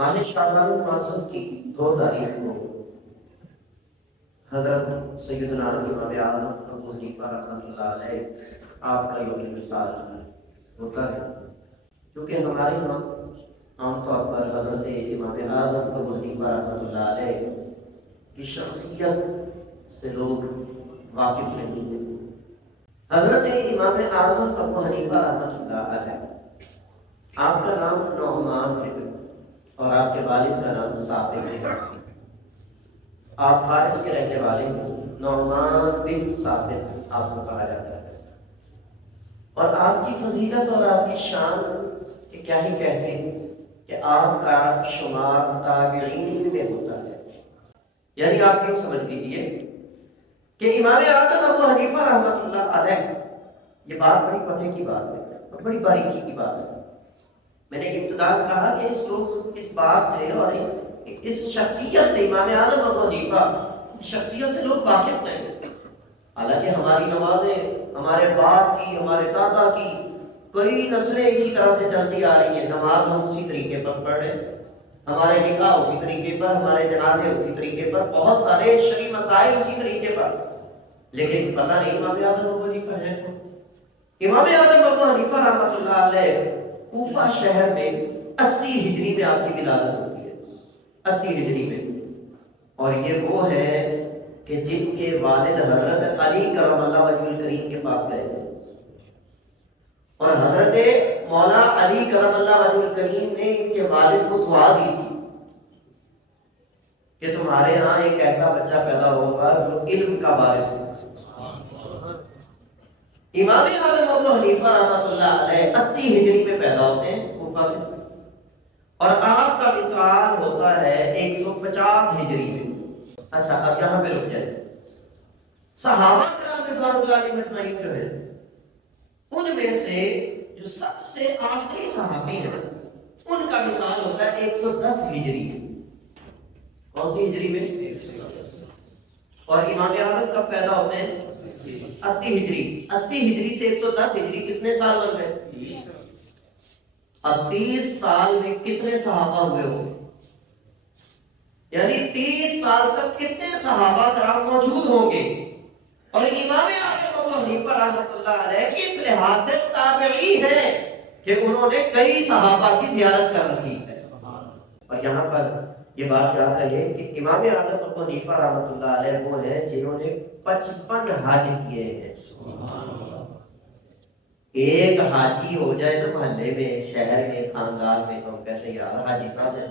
ماہ شعبان المعظم کی 2 تاریخ کو حضرت سیدنا امام اعظم ابو حنیفہ رحمۃ اللہ علیہ آپ کا یوم وصال ہوتا ہے، کیونکہ ہمارے یہاں عام طور پر حضرت امام اعظم ابو حنیفہ رحمۃ اللہ علیہ کی شخصیت سے لوگ واقف نہیں ہیں۔ حضرت امام اعظم ابو حنیفہ رحمۃ اللہ علیہ، آپ کا نام نعمان ہے اور آپ کے والد کا نام ثابت ہے۔ آپ فارس کے رہنے والے ہیں، نعمان بن ثابت آپ کو کہا جاتا ہے۔ اور آپ کی فضیلت اور آپ کی شان کہ کیا ہی کہتے ہیں کہ آپ کا شمار تابعین میں ہوتا ہے۔ یعنی آپ یوں سمجھ لیجیے کہ امام اعظم ابو حنیفہ رحمۃ اللہ علیہ، یہ بات بڑی پتہ کی بات ہے اور بڑی باریکی کی بات ہے۔ میں نے ابتدا کہا کہ اس بات سے اور اس شخصیت سے، امام اعظم ابو حنیفہ شخصیت سے لوگ واقف نہیں۔ حالانکہ ہماری نمازیں ہمارے باپ کی، ہمارے دادا کی کئی نسلیں اسی طرح سے چلتی آ رہی ہیں، نماز ہم اسی طریقے پر پڑھ رہے ہیں، ہمارے نکاح اسی طریقے پر، ہمارے جنازے اسی طریقے پر، بہت سارے شرعی مسائل اسی طریقے پر، لیکن پتہ نہیں امام اعظم ابو حنیفہ ہے کون۔ امام اعظم ابو حنیفہ رحمۃ اللہ علیہ کوفہ شہر میں 80 ہجری میں آپ کی ولادت ہوتی ہے، 80 ہجری میں۔ اور یہ وہ ہے کہ جن کے والد حضرت علی کرم اللہ وجہ الکریم کے پاس گئے تھے، اور حضرت مولا علی کرم اللہ وجہ الکریم نے ان کے والد کو دعا دی تھی کہ تمہارے ہاں ایک ایسا بچہ پیدا ہوگا جو علم کا وارث ہوگا۔ امام اعظم ابو حنیفہ رحمۃ اللہ علیہ 80 ہجری میں پیدا ہوتے ہیں کوفہ میں، اور آپ کا وصال ہوتا ہے 150 ہجری میں۔ اچھا، اب یہاں پہ رک جائیں۔ صحابہ کرام رضوان اللہ علیہم اجمعین جو ہے، ان میں سے جو سب سے آخری صحابی ہیں ان کا وصال ہوتا ہے 110 ہجری میں۔ کون سی ہجری میں؟ 110۔ اور امام اعظم کب پیدا ہوتے ہیں؟ 80 ہجری۔ 80 ہجری سے 110 ہجری کتنے سال بن گئے؟ 30۔ اب 30 سال میں کتنے صحابہ ہوئے ہوں گے؟ یعنی 30 سال تک کتنے صحابہ کرام موجود ہوں گے؟ اور امام اعظم ابو حنیفہ رحمۃ اللہ علیہ کی اس لحاظ سے تابعی ہے کہ انہوں نے کئی صحابہ کی زیارت کر رکھی ہے۔ اور یہاں پر یہ بات یاد رہے کہ امام اعظم ابو حنیفہ رحمۃ اللہ علیہ وہ ہیں جنہوں نے 55 حج کیے ہیں۔ ایک حاجی ہو جائے نا محلے میں، شہر میں، خاندان میں، تو ہم کہتے ہیں یار حاجی صاحب ہیں،